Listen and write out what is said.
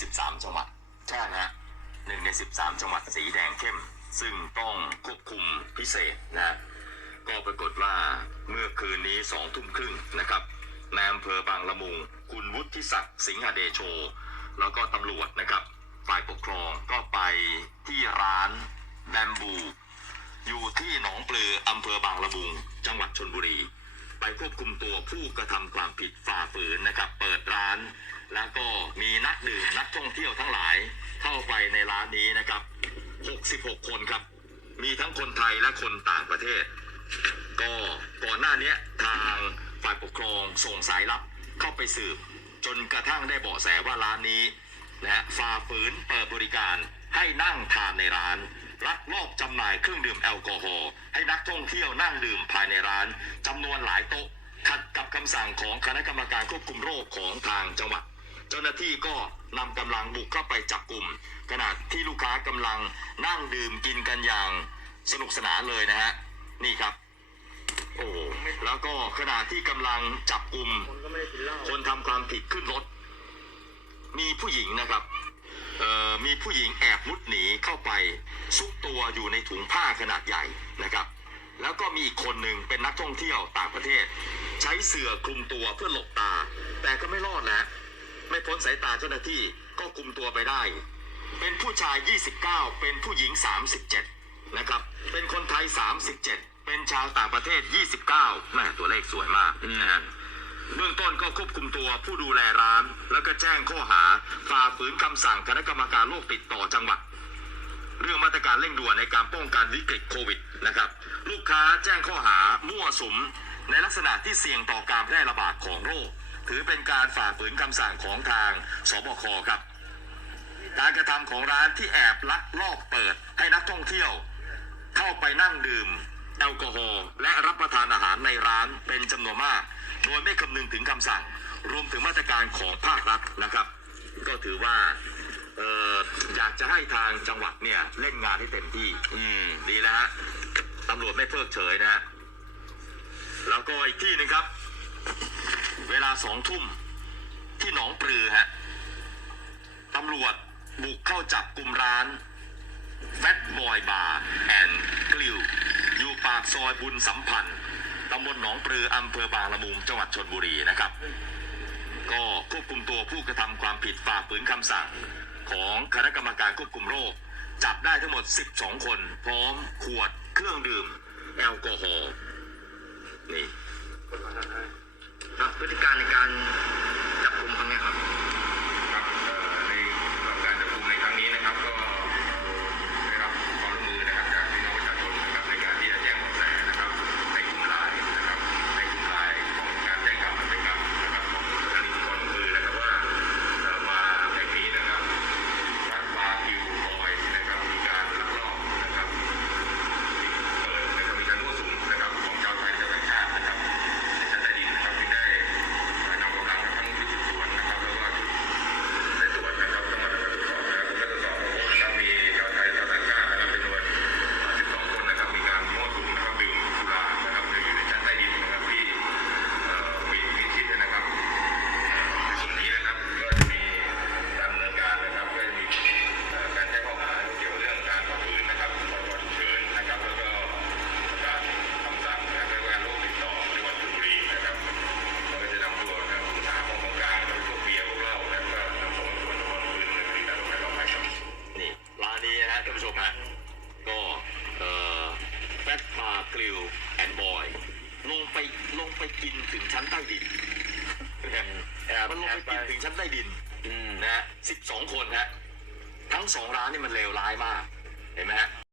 13 จังหวัดใช่นะฮะหนึ่งใน 13 จังหวัดสีแดงเข้ม ซึ่งต้องควบคุมพิเศษนะฮะก็ปรากฏว่าเมื่อคืนนี้สองทุ่มครึ่งนะครับในอำเภอบางละมุง คุณวุฒิศักดิ์สิงหเดโช แล้วก็ตำรวจนะครับฝ่ายปกครองก็ไปที่ร้านแบมบู อยู่ที่หนองปลืออำเภอบางละมุง จังหวัดชนบุรี ไปควบคุมตัวผู้กระทำความผิดฝ่าฝืนนะครับ เปิด ร้าน แล้วก็มีนักดื่มนักท่องเที่ยวทั้งหลายเข้าไปในร้านนี้นะครับ 66 คนครับ มีทั้งคนไทยและคนต่างประเทศ ก็ก่อนหน้านี้ทางฝ่ายปกครองส่งสายลับเข้าไปสืบ จนกระทั่งได้เบาะแสว่าร้านนี้นะฮะฝ่าฝืนเปิดบริการให้นั่งทานในร้านลักลอบจำหน่ายเครื่องดื่มแอลกอฮอล์ให้นักท่องเที่ยวนั่งดื่มภายในร้านจำนวนหลายโต๊ะ ขัดกับคำสั่งของคณะกรรมการควบคุมโรคของทางจังหวัด เจ้าหน้าที่ก็นำกำลังบุกเข้าไปจับกลุ่มขณะที่ลูกค้ากำลังนั่งดื่มกินกันอย่างสนุกสนานเลยนะฮะนี่ครับ โอ้แล้วก็ขณะที่กำลังจับกลุ่มคนก็ไม่ได้กินเหล้าคนทำความผิดขึ้นรถ มีผู้หญิงนะครับเอ่อมีผู้หญิงแอบมุดหนีเข้าไปซุกตัวอยู่ในถุงผ้าขนาดใหญ่นะครับ แล้วก็มีอีกคนหนึ่งเป็นนักท่องเที่ยวต่างประเทศ ใช้เสื่อคลุมตัวเพื่อหลบตา แต่ก็ไม่รอดนะไม่พ้นสายตาเจ้าหน้าที่ก็คุมตัวไปได้ เป็นผู้ชาย 29 เป็นผู้หญิง 37 นะครับ เป็นคนไทย 37 เป็นชาวต่างประเทศ 29แม่ตัวเลขสวยมากนะฮะเบื้องต้นก็ควบคุมตัวผู้ดูแลร้าน แล้วก็แจ้งข้อหาฝ่าฝืนคำสั่งคณะกรรมการโรคติดต่อจังหวัด เรื่องมาตรการเร่งด่วนในการป้องกันวิกฤตโควิด นะครับ ลูกค้าแจ้งข้อหามั่วสุม ในลักษณะที่เสี่ยงต่อการแพร่ระบาดของโรค ถือเป็นการฝ่าฝืนคำสั่งของทางสบคครับ การกระทำของร้านที่แอบลักลอบเปิดให้นักท่องเที่ยว เข้าไปนั่งดื่มแอลกอฮอล์และรับประทานอาหารในร้านเป็นจำนวนมาก โดยไม่คำนึงถึงคำสั่ง รวมถึงมาตรการของภาครัฐนะครับ ก็ถือว่า เอออยากจะให้ทางจังหวัดเนี่ยเล่นงานให้เต็มที่ อืม ดีแล้วฮะตำรวจไม่เพิกเฉยนะฮะแล้วก็อีกที่หนึงครับ เวลาสองทุ่มที่หนองปลือฮะตำรวจบุกเข้าจับกลุ่มร้านแฟตบอยบาร์แอนด์กลิวอยู่ปากซอยบุญสัมพันธ์ตำบลหนองปลืออำเภอบางละมุงจังหวัดชนบุรีนะครับ ก็ควบคุมตัวผู้กระทำความผิดฝ่าฝืนคำสั่ง ของคณะกรรมการควบคุมโรค จับได้ทั้งหมด 12 คน พร้อมขวดเครื่องดื่ม แอลกอฮอล์นี่ครับพฤติการในการ ร์กลิวแอนด์บอยลงไปลงไปกินถึงชั้นใต้ดินนะฮะแอบมันลงแอบไปไปกินถึงชั้นใต้ดินอืมนะฮะสิบสองคนฮะทั้งสองร้านนี่มันเลวร้ายมาก เห็นไหมฮะ